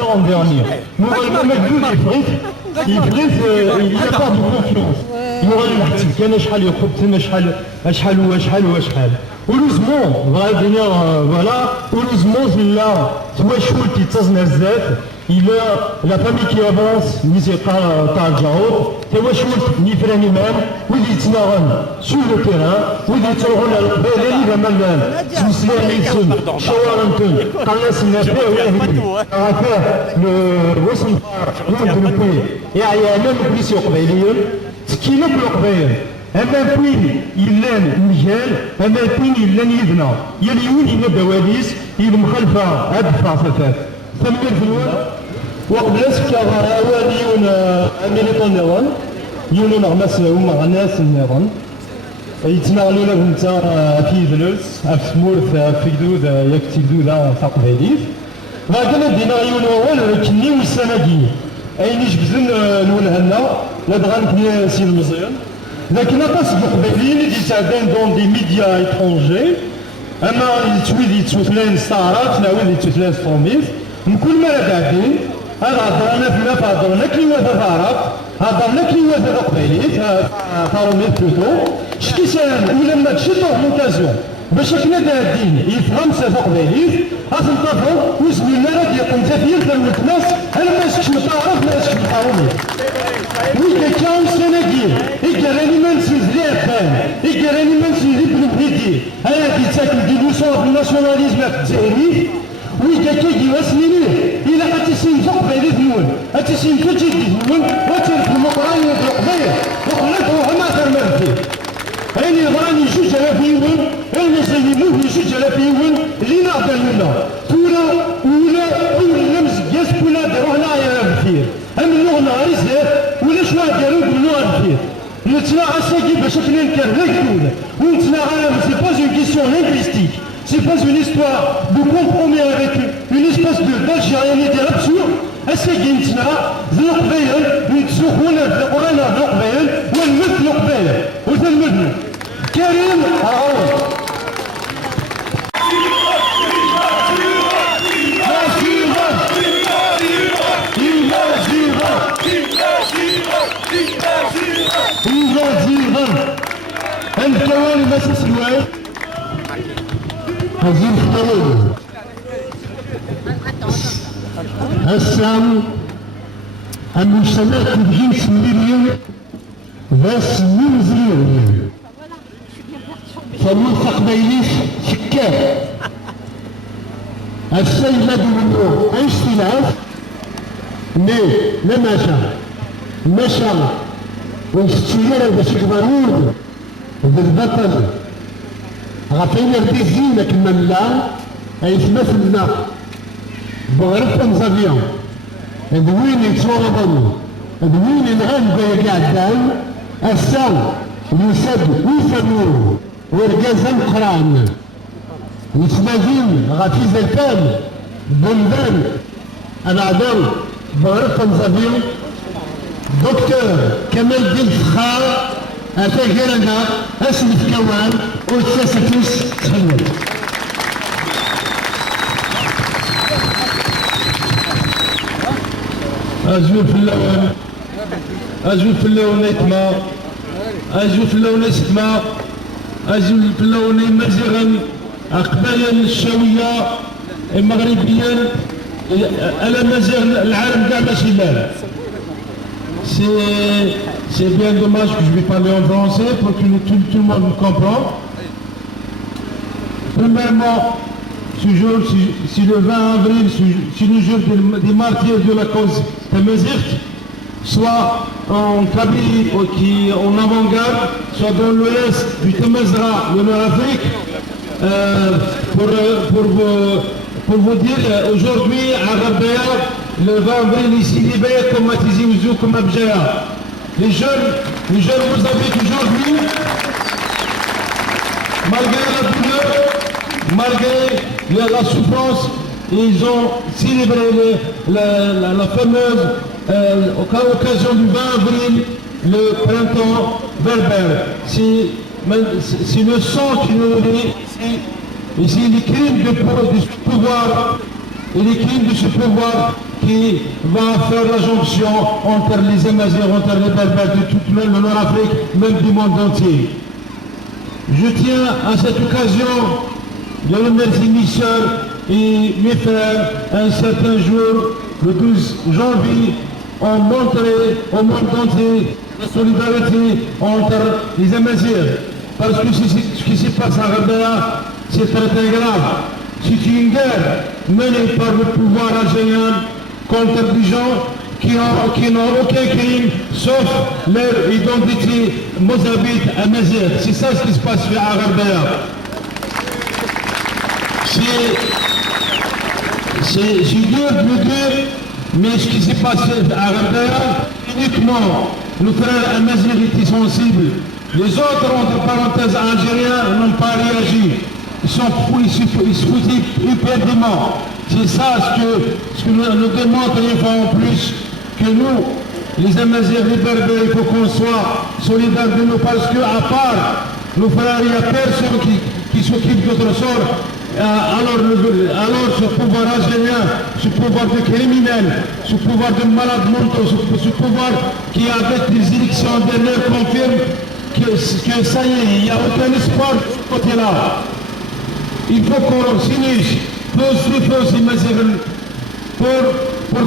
en dernier. Nous allons mettre deux يفرز il n'y a pas de concurrence. يورا نحسب كان شحال يخب ثم شحال وشحال ولوزمون بغا دينيغ فوالا ولوزمون لا تواشول تيتصزنا بزاف إلا لا فامي كي افونس موسيقى تاع الجعور تواشول نيفراني مان ولي يتناغن سو لو تيران ولي تروحون على القبائل اللي مال سوسلان يسون شوارنتون قناص النافع ويهدي عافاه الوسن يمكن يعني انا نبريسي قبائليين تكينا بالقبائل اما فين يلان مجال اما فين يلان يبنى يليون ينا دواليس المخلفه ادفع ففاف ثمير في الوقت وقبل اسكا اوانيون اميليطون نيران يونون غماس هما ناس النيران يتناغلو لهم تا في ذلوس في سمورث في كدود يكتلدو ذا تقبيليف لكن دينا يونو اول كني والسناكي اين يجبزن نولهنا لا دغان كني سي المزيان لكن اطاس بقبيلين اللي يتعدان دون دي ميديا اترونجي اما يتويد يتوثلان ستارات ناويد يتوثلان ستروميز من كل ما قاعدين هذا هضرنا في نفا هضرنا كلمات العرب هضرنا كلمات القبيليت تاروميت بلوتو شكيسان ولا ما تشدوا لوكازيون باش كنا قاعدين يفهم سافا قبيليت غتنطفوا وزن لنا راه يقوم تفير ثم الناس انا ما سكش متعرف ما سكش متعرف وإذا كان سناكير إيكاراني ما نسيزلي أفان إيكاراني ما نسيزلي بنبهيدي هيا دي تاكل دي نوصول في الناسيوناليزم الجزائري وإذا كاكي واسنيني إلا أتسين فوق بعيد نون أتسين فجد نون وترك المقراني في القضية وقلت روح ما ترمل فيه أين يغراني جوج على فيون أين يسلموه جوج على فيون اللي نعطي لنا تولا ولا مزقاس ولا دروحنا يا بخير أم اللغة نهاري زاد ولا شو داروا باللغة الخير نتلاقى ساكي باش كنا نكرهوا ونتلاقى سي با اون كيسيون لينغويستيك c'est pas une histoire de compromis avec une espèce d'algérianité absurde السجنتنا ذو قبيل نتسوقونا في القرآن ذو قبيل والمثل قبيل وثلمدنا كريم عوض الكواني ما تسوى هذه الحلول السام المجتمع بجنس مليون بس مليون فالمنطق بينيش شكاك الشيء الذي منه اختلاف لا مشى والشجرة باش يقدرون بالبطل غافين يرديزينا كما لا يتمثلنا بغرفة مزافيون دوين يتصورون دوين ينغان بيا قاعدان الساو يسد ويسموه ورقازا قران وتنادين غافي زلفان بلدان الأعضاء بغرفة مزافيون دكتور كمال الدين فخار أتاجرنا اسم الكوان والتسكس تخلل أجول في اللون يتما أجول في اللون يتما أجول في اللون مزيغا قبايا الشاوية المغربيا على مزيغ العالم كاع ماشي لا C'est bien dommage que je vais parler en français pour que tout le monde me comprenne. Premièrement, ce jour, si le 20 avril, si le jour des martyrs de la cause Tamazight, soit en Kabylie, qui en avant-garde, soit dans l'ouest du Temazra, le Nord-Afrique, pour vous dire, aujourd'hui, à Rabea, le 20 avril, ici, Libé, comme Tizi Ouzou, comme Abjaya. Les jeunes, vous avez aujourd'hui, malgré la douleur, malgré la souffrance, ils ont célébré la fameuse occasion du 20 avril, le printemps berbère. C'est le sang qui nous lie, et c'est les crimes de pouvoir et les crimes de ce pouvoir qui va faire la jonction entre les Amazirs, entre les Berbères de toute le Nord-Afrique, même du monde entier. Je tiens à cette occasion de remercier Michel et mes frères. Un certain jour, le 12 janvier, ont montré au monde entier la solidarité entre les Amazirs. Parce que ce qui se passe à Rabea, c'est très très grave. C'est une guerre menée par le pouvoir algérien contre des gens qui n'ont aucun crime sauf leur identité mozabite amazigh. C'est ça ce qui se passe à Rabea. C'est dur de le dire, mais ce qui s'est passé à Rabea, uniquement nos frères amazighs étaient sensibles. Les autres, entre parenthèses, algériens, n'ont pas réagi. Ils se foutaient éperdument. C'est ça ce que nous démontre une fois en plus, que nous, les Amazighs, les Berbères, il faut qu'on soit solidaires de nous, parce qu'à part nos frères, il n'y a personne qui s'occupe de notre sort. Alors ce pouvoir algérien, ce pouvoir de criminels, ce pouvoir de malades mentaux, ce pouvoir qui avec les élections dernières confirme que ça y est, il n'y a aucun espoir de ce côté-là. Il faut qu'on s'unisse, tous les Amazighs, pour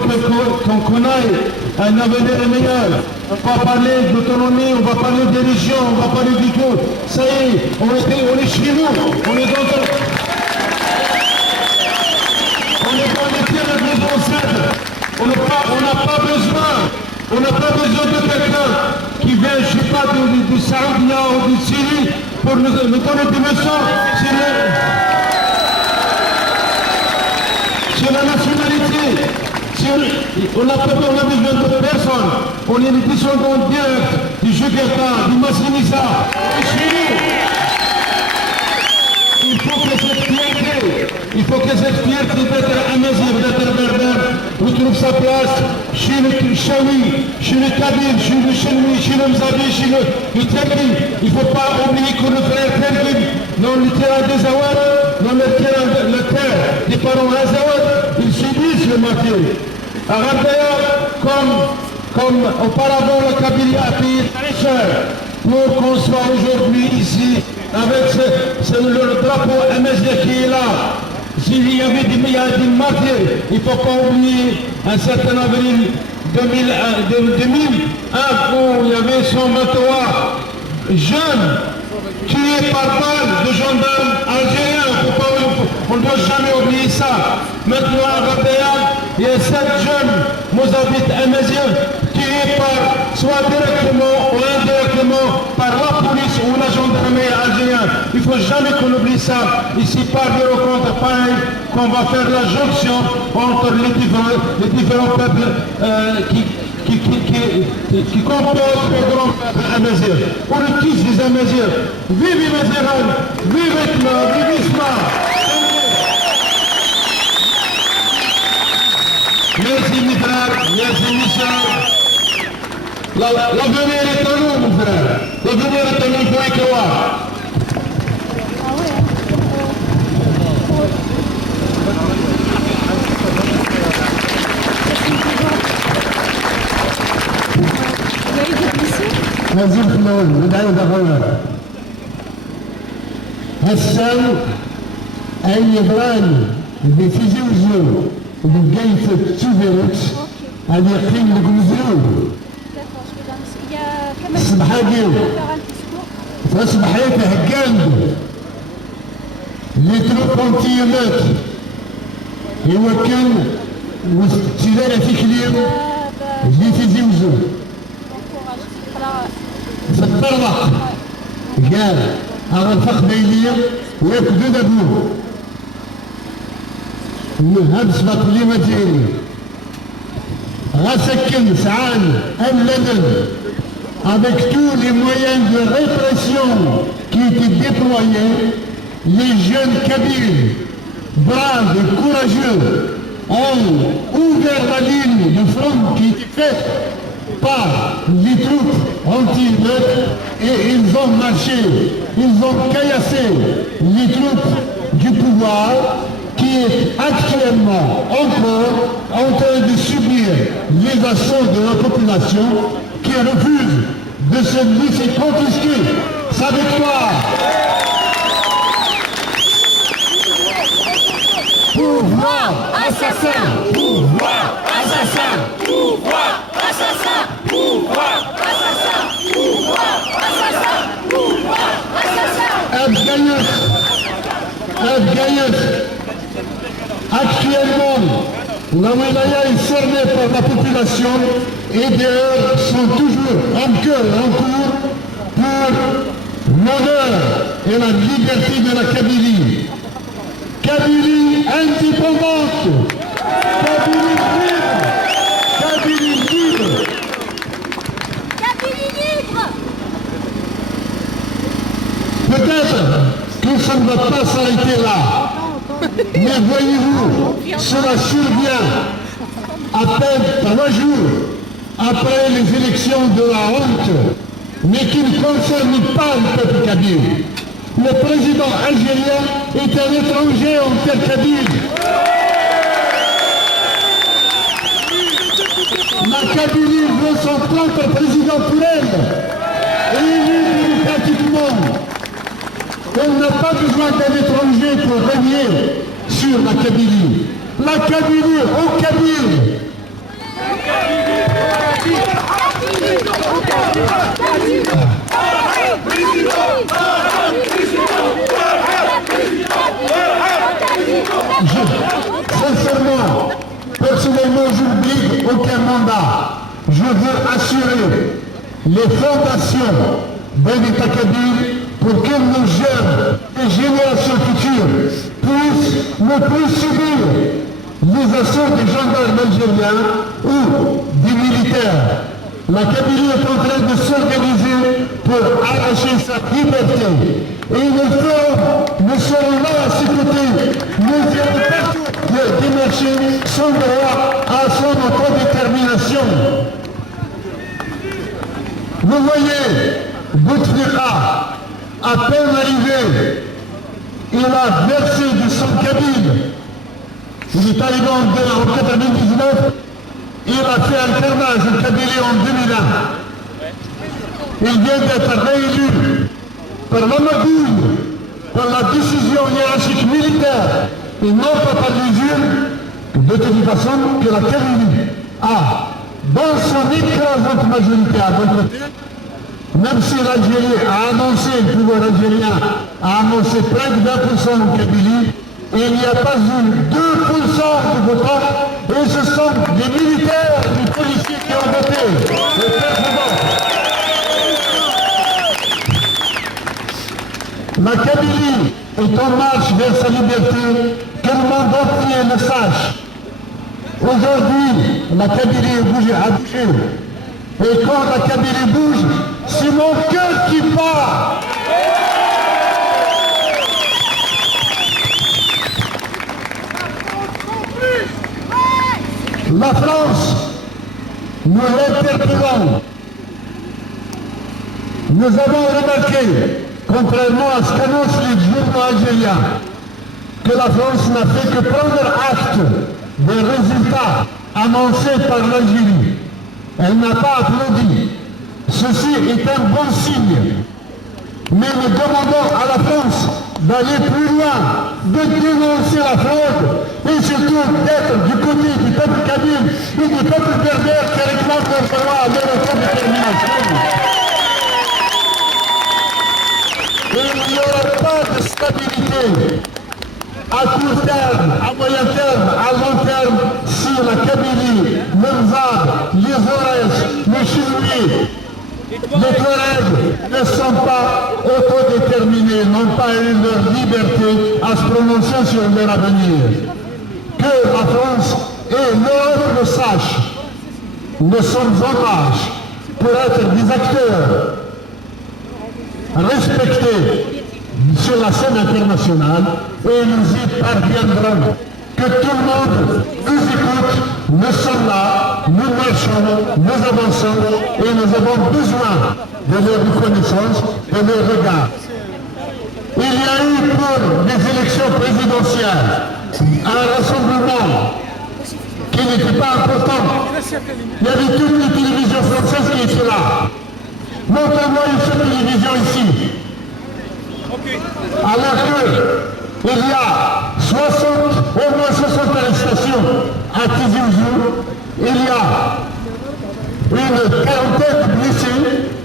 qu'on aille un avenir meilleur. On va parler d'autonomie, on va parler des régions, on va parler du tout. Ça y est, on est chez nous, on est dans les terres de nos ancêtres. On n'a pas besoin de quelqu'un qui vient, je ne sais pas, de Saoudia ou de Syrie pour nous donner des leçons. C'est la nationalité. On n'a besoin de personne. On est les descendants directs du Jugurtha, du Massinissa. Il faut que cette fierté d'être amazigh, d'être berbère, retrouve sa place chez le Chaoui, chez le Kabyle, chez le Chelmi, chez le Mzabi, chez le Tergil. Il ne faut pas oublier que le frère Tergil, dans le terrain des Awad, dans le terre des parents Azawad, ils subissent le martyr. À Rabea, comme auparavant le Kabylie a payé très cher pour qu'on soit aujourd'hui ici avec le drapeau amazigh qui est là. S'il y avait des martyrs, il ne faut pas oublier un certain avril 2001 où il y avait 123 jeunes tués par balle de gendarmes algériens. On ne doit jamais oublier ça. Maintenant à Rabea, il y a 7 jeunes mozabites amazighs tués soit directement ou indirectement par la police ou la gendarmerie algérienne. Il ne faut jamais qu'on oublie ça. Ici, par des rencontres pareilles, qu'on va faire la jonction entre les différents peuples qui composent le grand peuple amazigh. Pour le fils des Amazighs, vive Maziran, vive Etna, vive Isma. Merci mes frères, merci Michel. L'avenir est à nous, mon frère. L'avenir est à nous, il faut y croire. نزيل خلون ندعو دخلنا هالسن أي يبراني اللي في زوزو وبقيت تسوفرت هذا يقيم لك مزروب الصبحة ديو فصبحيت هكاندو اللي تروبونتيومات هو كان وستلالة في كليم اللي في زوزو في الطربق قال هذا الفخ بيلية وياكدو دابوه هاد سبق لي ما تيري غسكن سعان أملدن avec tous les moyens de répression qui étaient déployés, les jeunes Kabyles, braves et courageux, ont ouvert la ligne de front qui était faite par les troupes anti-meutes et ils ont marché, ils ont caillassé les troupes du pouvoir qui est actuellement encore en train de subir les assauts de la population qui refuse de se laisser confisquer sa victoire. Pouvoir assassin! Pouvoir assassin! Pouvoir assassin! Pouvoir assassin! Pouvoir assassin! Pouvoir assassin! Abgaïs, actuellement, la wilaya est cernée par la population et des heures sont toujours en cœur en cours pour l'honneur et la liberté de la Kabylie. Kabylie indépendante! Kabylie libre! Kabylie libre! Kabylie libre! Peut-être que ça ne va pas s'arrêter là. Mais voyez-vous, cela survient à peine 3 jours après les élections de la honte, mais qui ne concernent pas le peuple kabyle. Le président algérien est un étranger en terre kabyle. La Kabylie veut son propre président pour elle, élu démocratiquement. On n'a pas besoin d'un étranger pour régner sur la Kabylie. La Kabylie au Kabyle. Sincèrement, personnellement, je ne brigue aucun mandat. Je veux assurer les fondations d'un État kabyle pour que nos jeunes et générations futures puissent ne plus subir les assauts des gendarmes algériens ou des militaires. La Kabylie est en train de s'organiser pour arracher sa liberté. Et nous serons là à ses côtés. Nous irons partout démarcher son droit à son autodétermination. Vous voyez, Bouteflika, à peine arrivé, il a versé du sang kabyle. Il est arrivé en 1999, il a fait un carnage en Kabylie en 2001. Il vient d'être réélu par la magouille, par la décision hiérarchique militaire, et non pas par l'usure, de toute façon, que la Kabylie a, dans son écrasante majorité à votre côté, même si l'Algérie a annoncé, le pouvoir algérien a annoncé près de 20% en Kabylie, il n'y a pas eu 2% de votants, et ce sont des militaires, des policiers qui ont voté. Le président. La Kabylie est en marche vers sa liberté, que le monde entier le sache. Aujourd'hui, la Kabylie a bougé. Et quand la Kabylie bouge, c'est mon cœur qui bat. La France, nous l'interpellons. Nous avons remarqué, contrairement à ce qu'annoncent les journaux algériens, que la France n'a fait que prendre acte des résultats annoncés par l'Algérie. Elle n'a pas applaudi. Ceci est un bon signe. Mais nous demandons à la France d'aller plus loin, de dénoncer la fraude et surtout d'être du côté du peuple kabyle et du peuple berbère qui réclame leur droit à leur autodétermination. Il n'y aura pas de stabilité à court terme, à moyen terme, à long terme, si la Kabylie, le Mzab, les Ores, les Chinois, les Touaregs ne sont pas autodéterminés, n'ont pas eu leur liberté à se prononcer sur leur avenir. Que la France et l'Europe le sachent. Nous sommes en marche pour être des acteurs respectés sur la scène internationale et nous y parviendrons. Que tout le monde nous écoute, nous sommes là, nous marchons, nous avançons et nous avons besoin de leur reconnaissance, de leur regard. Il y a eu pour les élections présidentielles un rassemblement qui n'était pas important. Il y avait toutes les télévisions françaises qui étaient là. Notamment une seule télévision ici. Alors qu'il y a au moins 60 arrestations à Tizi Ouzou, il y a une quarantaine de blessés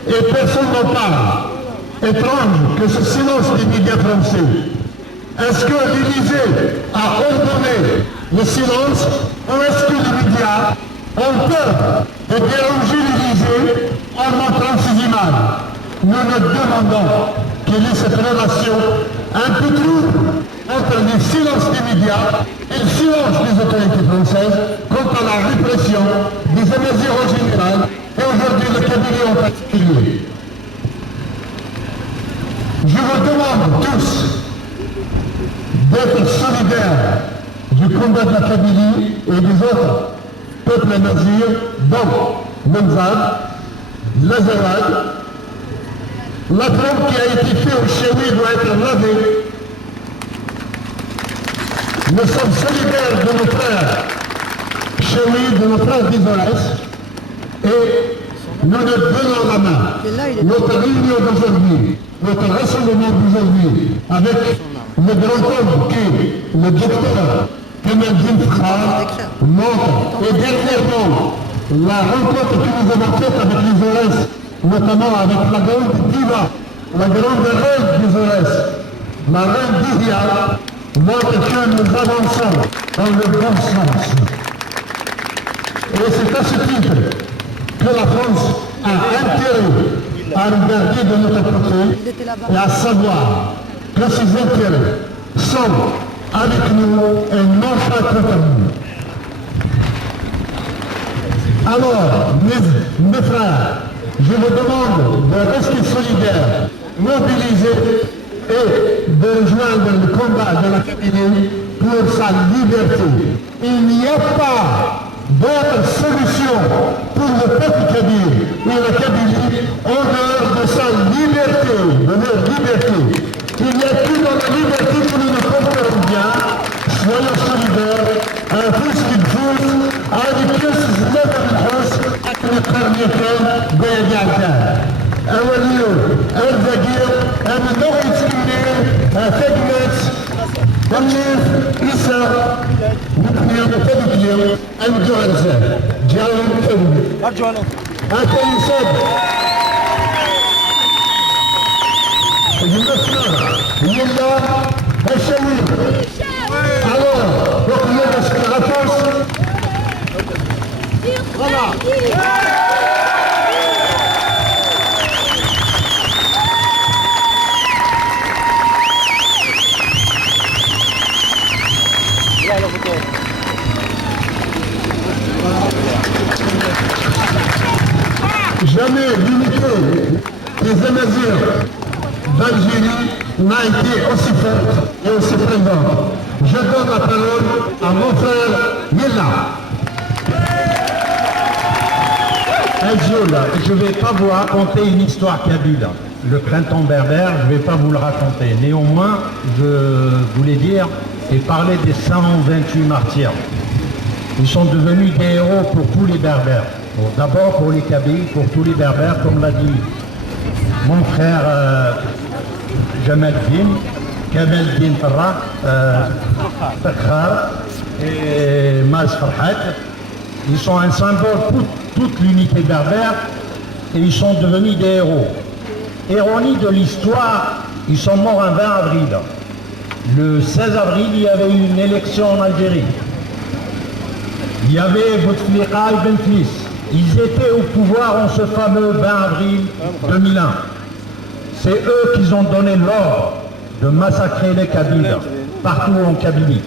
et personne n'en parle. Étrange que ce silence des médias français. Est-ce que l'Élysée a ordonné le silence ou est-ce que les médias ont peur de déranger l'Élysée en montrant ces images? Nous nous demandons quelle est cette relation un peu trouble entre le silence des médias et le silence des autorités françaises quant à la répression des Amazirs en général et aujourd'hui le Kabylie en particulier. Je vous demande tous d'être solidaires du combat de la Kabylie et des autres peuples amazirs, dont Memzad, l'Azawad. La trompe qui a été faite au Chéoui doit être lavée. Nous sommes solidaires de nos frères Chéoui, de nos frères d'Isorès, et nous nous donnons la main. Notre réunion d'aujourd'hui, notre rassemblement d'aujourd'hui, avec le grand homme qui est le docteur Kamaldine Frère, montre, et dernièrement, la rencontre que nous avons faite avec l'Isorès, notamment avec la grande diva, la grande reine d'Isorès, la reine d'Iria, montre que nous avançons dans le bon sens. Et c'est à ce titre que la France a intérêt à regarder de notre côté et à savoir que ses intérêts sont avec nous et non pas contre nous. Alors, mes frères, je vous demande de rester solidaires, mobilisés et de rejoindre le combat de la Kabylie pour sa liberté. Il n'y a pas d'autre solution pour le peuple kabyle et la Kabylie en dehors de sa liberté, de leur liberté. Il n'y a que dans la liberté que nous nous porterons bien. Soyons solidaires, un pouce qui pousse, avec que ce zleb الحوس نقرنيكم بيدعك أوليو الزجير أمنوع يتسكينين فجمت ضميف إسا نقنيا متدكليا أمجو أنسان جاوم كبير أكا يساد يمسنا يلا الشوير alors donc il y a la réponse voilà jamais l'unité des Amazirs d'Algérie n'a été aussi forte et aussi présente. Je donne la parole à mon frère Yella. Aziola, je ne vais pas vous raconter une histoire kabyle. Le printemps berbère, je ne vais pas vous le raconter. Néanmoins, je voulais dire et parler des 128 martyrs. Ils sont devenus des héros pour tous les berbères. Bon, d'abord pour les kabyles, pour tous les berbères, comme l'a dit mon frère Jamaldine, Kamaldine Fakhar et Maz Farhat. Ils sont un symbole pour toute l'unité berbère et ils sont devenus des héros. Ironie de l'histoire, ils sont morts un 20 avril. Le 16 avril, il y avait eu une élection en Algérie. Il y avait Bouteflika et Benflis. Ils étaient au pouvoir en ce fameux 20 avril 2001. C'est eux qui ont donné l'ordre de massacrer les Kabyles, partout en Kabylie.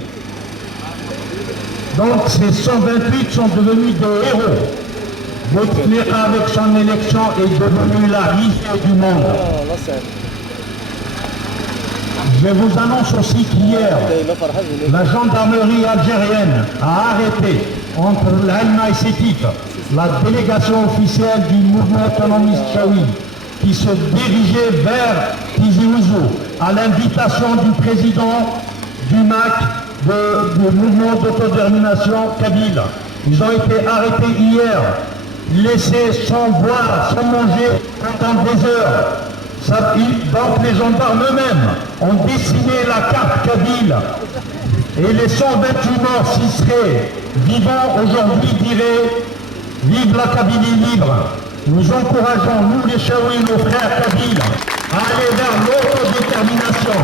Donc ces 128 sont devenus des héros. Bouteflika avec son élection est devenu la risée du monde. Je vous annonce aussi qu'hier, la gendarmerie algérienne a arrêté entre l'Alma et Sétif la délégation officielle du mouvement autonomiste Chaoui qui se dirigeait vers Tizi Ouzou à l'invitation du président du MAC du mouvement d'autodétermination kabyle. Ils ont été arrêtés hier, laissés sans boire, sans manger pendant des heures. Donc les gendarmes eux-mêmes ont dessiné la carte kabyle. Et les 128 morts s'y seraient vivants aujourd'hui diraient « Vive la Kabylie libre ». Nous encourageons, nous les Chaouis, nos frères kabyles, à aller vers l'autodétermination.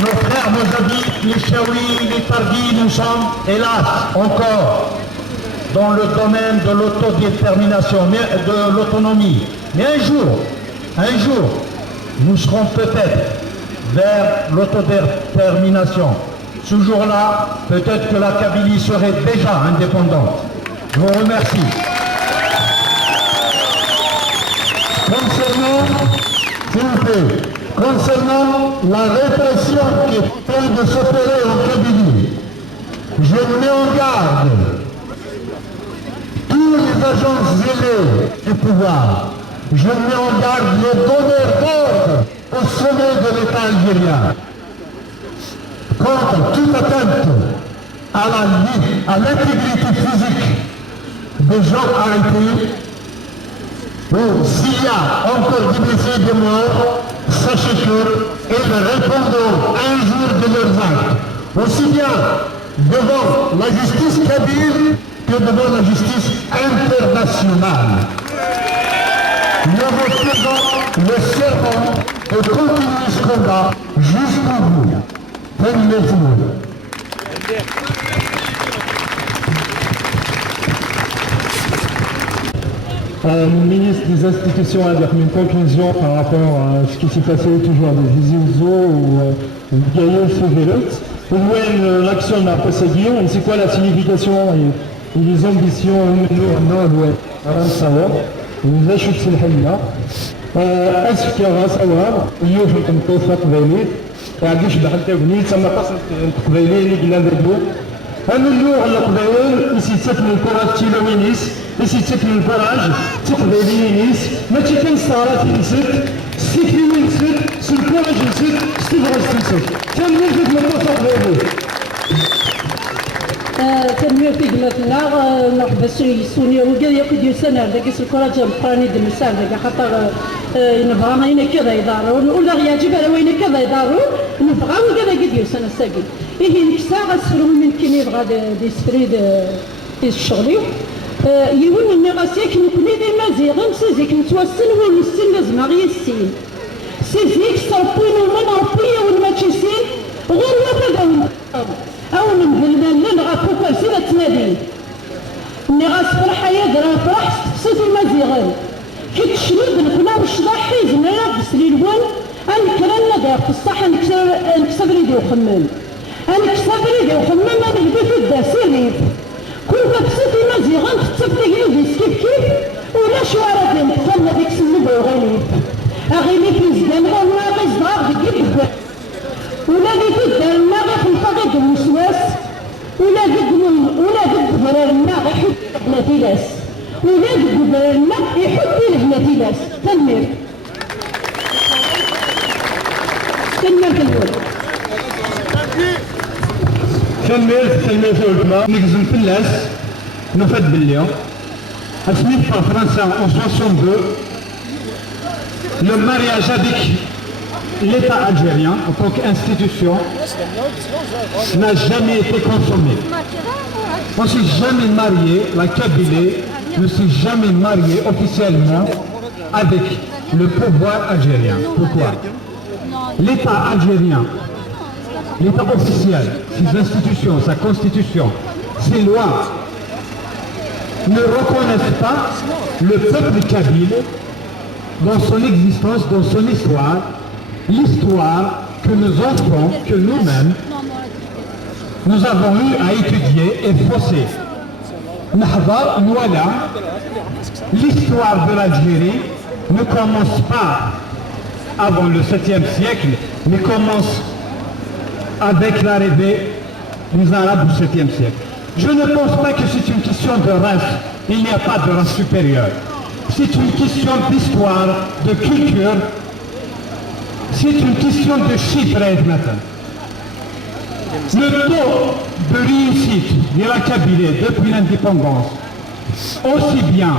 Nos frères, nos amis, les Chaouis, les Targis, nous sommes, hélas, encore dans le domaine de l'autodétermination, de l'autonomie. Mais un jour, nous serons peut-être vers l'autodétermination. Ce jour-là, peut-être que la Kabylie serait déjà indépendante. Je vous remercie. Concernant la répression qui est en train de s'opérer en Kabylie, je mets en garde tous les agents zélés du pouvoir. Je mets en garde les donneurs d'ordre au sommet de l'État algérien contre toute atteinte à l'intégrité physique des gens arrêtés. Ou s'il y a encore des blessés, des morts, sachez que ils répondront un jour de leurs actes, aussi bien devant la justice kabyle que devant la justice internationale. Nous faisons le serment de continuer ce combat jusqu'au bout. Terminez-vous. Le ministre des Institutions a une conclusion par rapport à ce qui s'est passé toujours avec Zizo ou Gaïo Sovelut. Où l'action n'a pas seguido, c'est quoi la signification et les ambitions nord-ouest à savoir, nous achète le Haya. Est-ce qu'il y aura savoir, il y a un peu de قبيلي وعنديش بحال تاغني تما قصد قبيلي اللي قلنا ذاك أنا اليوم على قبيل يسيتك من الكرة تيلوينيس يسيتك من الفراج تقبيلينيس ما تيكن صارت ينسد سيكي وينسد سلكوراج ينسد ستيفراج تنسد كان نجد من الوسط غيري تنمية في بلادنا نحب السوني وقال ياخذ يسنى ذاك الكراج القراني دمسان ذاك خاطر نبغى هنا كذا يدارون ولا يعجب على وين كذا يدارون نبغى وكذا قد يسنى الساقي إيه نكسا غسرو من كين يبغى دي سفريد الشغلي يقول إني غاسيك نكوني دي مازيغن سيزيك نتوسن ونسن لازم غير السين سيزيك صربين ومن ربي والماتشيسين غير ما تدعون أو نبهلنا لنا غافوكا سيدة تنادي إني غاسف الحياة درا فرح سيد المازيغن كي تشرد نكنا وشدا حيزنا يغس للوان أنكرنا دار في الصحة نكسب ريدي وخمم أنكسب ريدي وخمم أنا نبي في الداسيريف كل بسيطي مازيغان تتصفي يديس كيف ولا شوارة دين تخلى ديك سنبو غيليف أغيلي في الزدان غير غيزدار ديك الدار ولا ديك الدار ما غيخلفا غير المسواس ولا ديك برارنا غيحط بلاتيلاس ولا ديك برارنا يحط له بلاتيلاس تنمير الأول تنمير في الجماعة نقزم في الناس نفد بالليون أسميت في فرنسا en 62 le mariage avec l'État algérien en tant qu'institution n'a jamais été consommé. On ne s'est jamais marié, la Kabylie ne s'est jamais mariée officiellement avec le pouvoir algérien. Pourquoi? L'État algérien, l'État officiel, ses institutions, sa constitution, ses lois ne reconnaissent pas le peuple kabyle dans son existence, dans son histoire, l'histoire que nos enfants, que nous-mêmes, nous avons eu à étudier et fausser. L'histoire de l'Algérie ne commence pas avant le 7e siècle, mais commence avec l'arrivée des Arabes du 7e siècle. Je ne pense pas que c'est une question de race. Il n'y a pas de race supérieure. C'est une question d'histoire, de culture. C'est une question de chiffres maintenant. Le taux de réussite de la Kabylie depuis l'indépendance, aussi bien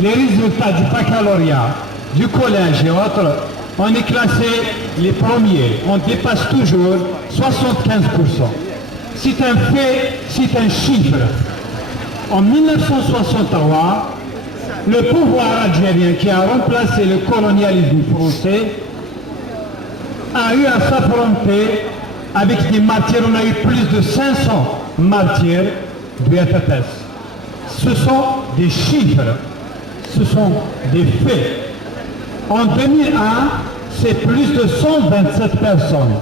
les résultats du baccalauréat, du collège et autres, on est classé les premiers, on dépasse toujours 75%. C'est un fait, c'est un chiffre. En 1963, le pouvoir algérien qui a remplacé le colonialisme français a eu à s'affronter avec des martyrs. On a eu plus de 500 martyrs du FFS. Ce sont des chiffres, ce sont des faits. En 2001, c'est plus de 127 personnes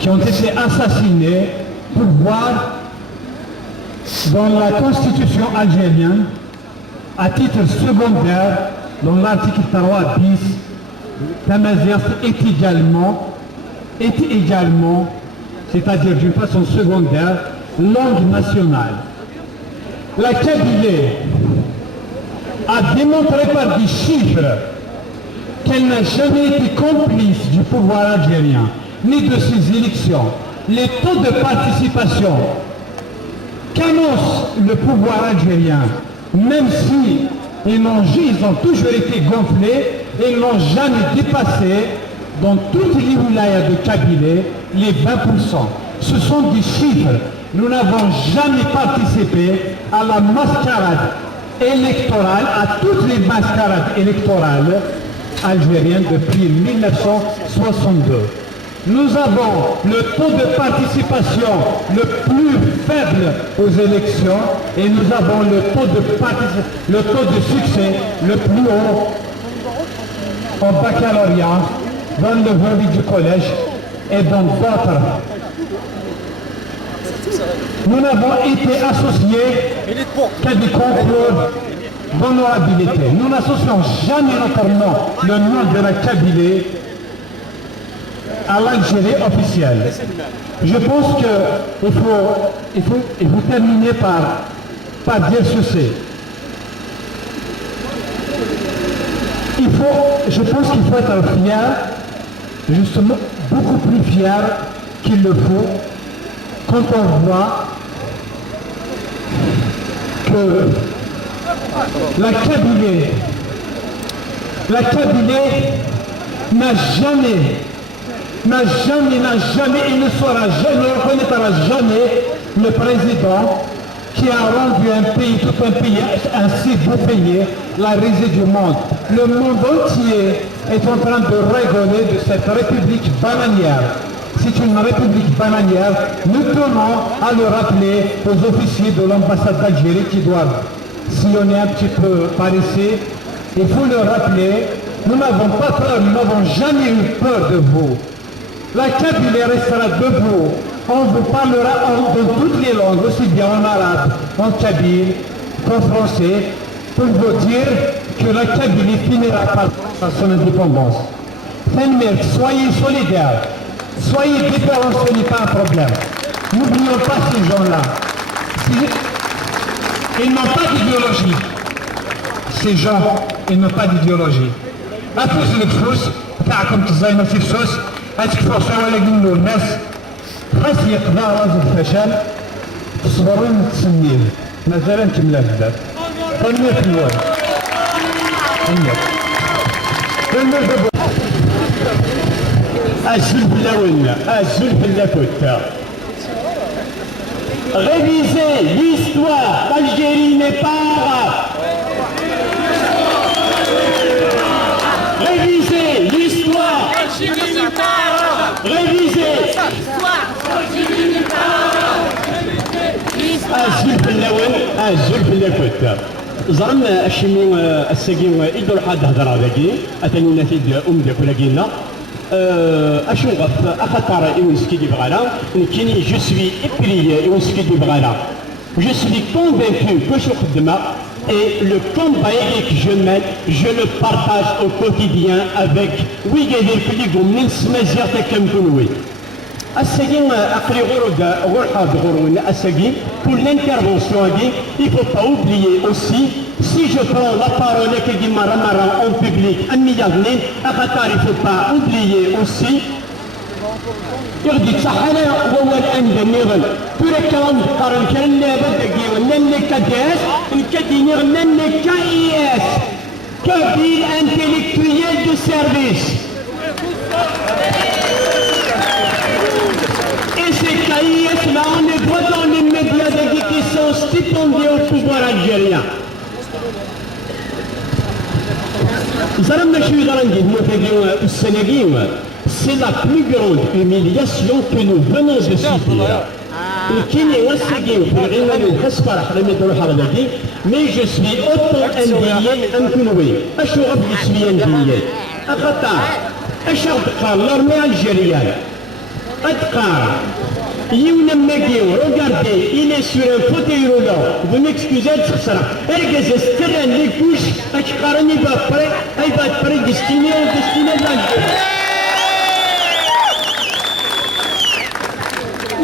qui ont été assassinées pour voir dans la constitution algérienne, à titre secondaire, dans l'article 3 bis, Tamazight est également, c'est-à-dire d'une façon secondaire, langue nationale. La Kabylie a démontré par des chiffres qu'elle n'a jamais été complice du pouvoir algérien, ni de ses élections. Les taux de participation qu'annonce le pouvoir algérien, même si ils ont toujours été gonflés, ils n'ont jamais dépassé dans toutes les wilayas de Kabylie les 20%. Ce sont des chiffres. Nous n'avons jamais participé à la mascarade électorale, à toutes les mascarades électorales algériennes depuis 1962. Nous avons le taux de participation le plus faible aux élections et nous avons le taux de succès le plus haut en baccalauréat, dans le brevet du collège et dans d'autres. Nous n'avons été associés qu'à des concours d'honorabilité. Nous n'associons jamais notre nom, le nom de la Kabylie, à l'Algérie officielle. Je pense qu'il faut terminer par dire ceci. Je pense qu'il faut être fier, justement beaucoup plus fier qu'il le faut, quand on voit que la Kabylie n'a jamais, il ne reconnaîtra jamais le président qui a rendu un pays, tout un pays, un si beau pays, la risée du monde. Le monde entier est en train de rigoler de cette république bananière. C'est une république bananière. Nous tenons à le rappeler aux officiers de l'ambassade d'Algérie qui doivent sillonner un petit peu par ici. Il faut le rappeler, nous n'avons pas peur, nous n'avons jamais eu peur de vous. La Kabylie restera debout. On vous parlera dans toutes les langues, aussi bien en arabe, en kabyle, qu'en français, pour vous dire que la Kabylie finira par son indépendance. Soyez solidaires, soyez différents, ce n'est pas un problème. N'oublions pas ces gens-là. Ils n'ont pas d'idéologie. Ces gens, ils n'ont pas d'idéologie. أفوز الفلوس تاعكم تزينوا في السوس أتكفوا ولا قلوا الناس خاص يقضى راس الفشل تصبرون تسنين مازال نكمل هكذا تنمية في الواد أجل بالله كنت Réviser l'histoire d'Algérie n'est pas arabe. Réviser l'histoire. Réviser. أجل بالله كنت زعم الشمي الساقي يدور حد هضر هذاكي أتاني نتيجة ديك ولا قلنا أشو غف أخطر إونسكي دي بغالا نكيني جو سوي إبري إونسكي دي بغالا je suis convaincu que je خدمة et le combat que je mène je le partage au quotidien avec ويقادر كل يقوم من سمازيغ كم كنوي الساقي أقري غور حاد غور الساقي pour l'intervention il ne faut pas oublier aussi si je prends la parole en public, il ne faut pas oublier aussi يغدي تصحنا هو الان دنيغن كل كلام قرن كان لا بد نن كداس الكديني نن كاياس كابيل انتيليكتويال دو سيرفيس et ces caïs là on les voit dans les médias qui sont stipendiés au pouvoir algérien. C'est la plus grande humiliation que nous venons de subir. Mais je suis autant indigné. Je suis indigné. L'armée algérienne. Regardez, il est sur un fauteuil roulant. Vous m'excusez de ça. Les couches, il va être prédestiné au destiné de l'Algérie.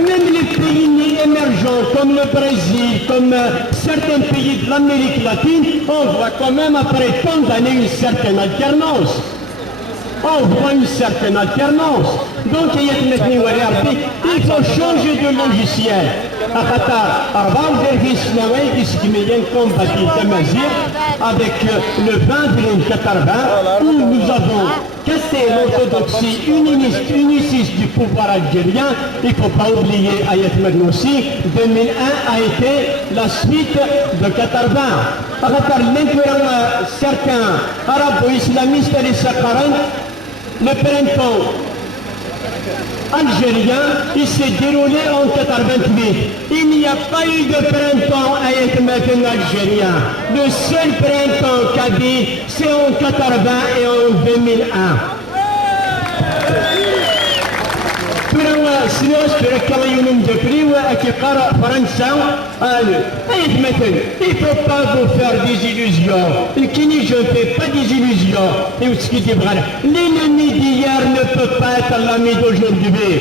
Même les pays émergents comme le Brésil, comme certains pays de l'Amérique latine, on voit quand même après tant d'années une certaine alternance. On voit une certaine alternance. Donc il faut changer de logiciel. Avec le 20 où nous avons cassé l'orthodoxie uniciste du pouvoir algérien. Il ne faut pas oublier Ayat Magnossi, 2001 a été la suite de 80. Certains arabo-islamistes et les Sakharans, le printemps algérien, il s'est déroulé en 88. Il n'y a pas eu de printemps algérien. Le seul printemps kabyle, c'est en 80 et en 2001. Il ne faut pas vous faire des illusions. Je ne fais pas des illusions. L'ennemi d'hier ne peut pas être l'ami d'aujourd'hui.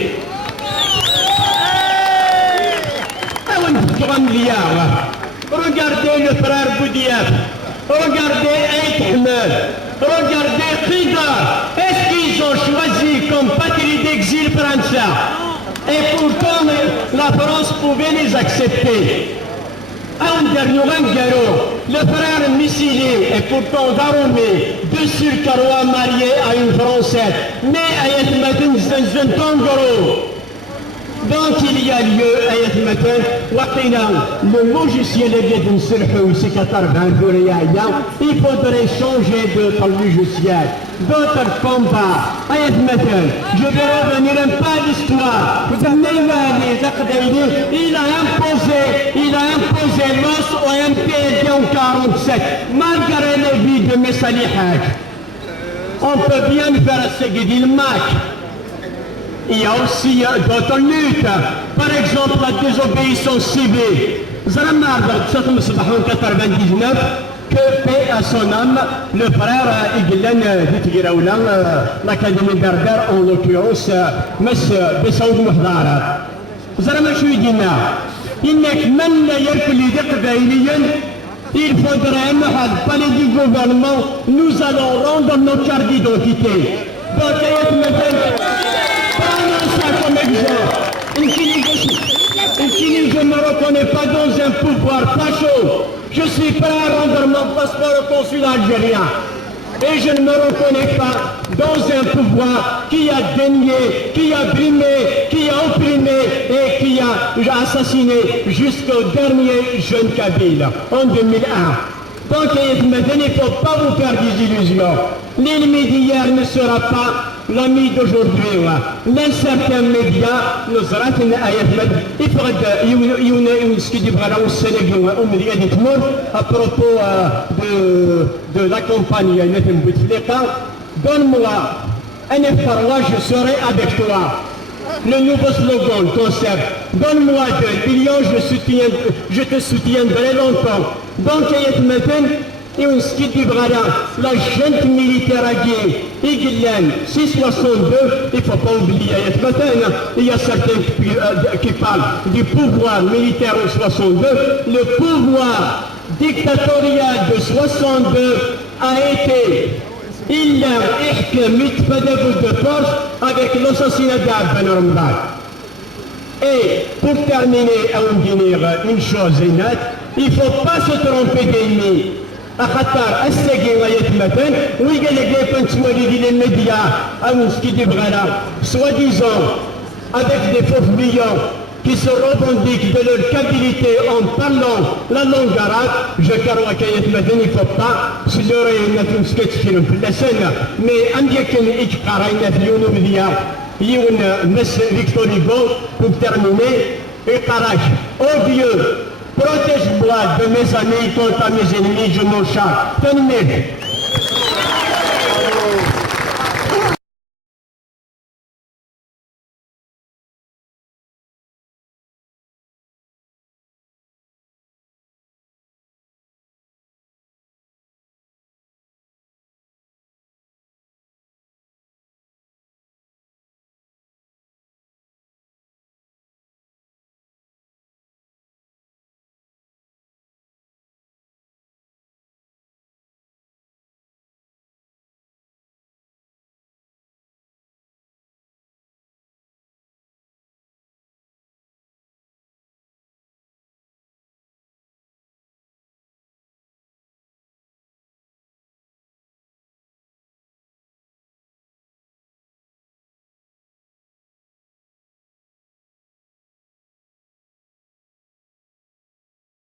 Regardez le frère Boudiaf. Regardez Aït Ahmed. Regardez Khidar. Est-ce qu'ils ont choisi comme patrie d'exil français? Et pourtant, la France pouvait les accepter. Un dernier le frère Missili est pourtant d'Aromé, de Surcarois marié à une Française, mais Ayat Matin Zentangoro. Donc il y a lieu, Ayat Matin, le logiciel est bien c'est 80 il faudrait changer de logiciel. D'autres combats, Ayat Matin, je vais revenir un peu à l'histoire. Il a imposé l'os au MPLD en 47, malgré les vies de Messali Haj. On peut bien faire ce qu'il dit le MAC. Il y a aussi d'autres luttes, par exemple la désobéissance civile. Zaramar, en 99, que paix à son âme, le frère Iglen Ditgiraoula, l'Académie berbère, en l'occurrence, M. Bessaoud Mouhdara. Zaramar Chouidina, il n'est que même d'ailleurs que les Dekbaïliens, il faudrait un palais du gouvernement, nous allons rendre nos cartes d'identité. Donc, comme exemple, je ne me reconnais pas dans un pouvoir facho. Je suis prêt à rendre mon passeport au consulat algérien. Et je ne me reconnais pas dans un pouvoir qui a dénié, qui a brimé, qui a opprimé et qui a assassiné jusqu'au dernier jeune Kabyle en 2001. Donc il ne faut pas vous faire des illusions. L'ennemi d'hier ne sera pas l'ami d'aujourd'hui. L'incertain média nous a il faudrait à propos de la campagne donne-moi un effort, je serai avec toi. Le nouveau slogan, le concept, donne-moi 2 millions, je te soutiendrai longtemps. Donc, la junte militaire à Gué, Igilian, 662, il ne faut pas oublier, il y a certains qui parlent du pouvoir militaire de 62, le pouvoir dictatorial de 62 a été Il a exprimé de force avec l'assassinat d'Abn Ramadan. Et pour terminer, à vous dire une chose nette, il ne faut pas se tromper d'ennemi. أخطر الساقي ويتمثل ويقال لك لي كنت مواليدي لي ميديا أو سكيدي بغالا soi-disant avec des faux millions qui se revendiquent de leur qualité en parlant la langue arabe, je crois qu'il ne faut pas se leurrer une sketch film في السنة mais أميكن إجقارين في يونو بديا يون مس فيكتور هيغو pour terminer إقراش au Dieu protège-moi de mes amis contre mes ennemis, je m'en charge. Terminé.